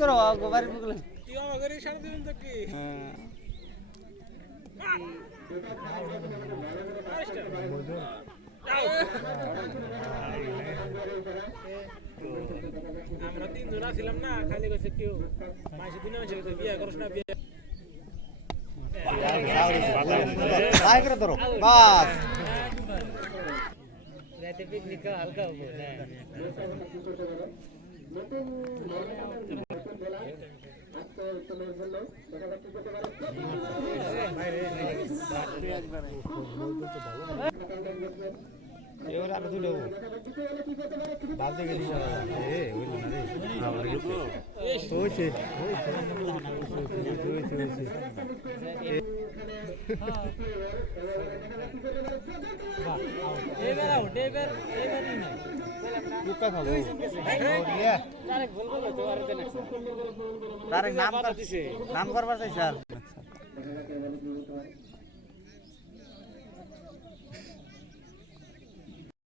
করো বাড়ির মুখলে কি আমাদের সারা দিন তো কি আমরা তিনজন ছিলাম না খালি কইছে কেউ মাসে দিনে মাসে বিয়ে করছ না বিয়ে হাই করে ধরো বাস রাতে পিকনিক হালকা হবে না এবার আর তুলে বাদ থেকে দিই এ হইল না রে ভালো লেগেছে হইছে এবার আউট এবারই না কুকা খাবো তারেক বল বল তো আর দেন তারেক নাম করবার চাই স্যার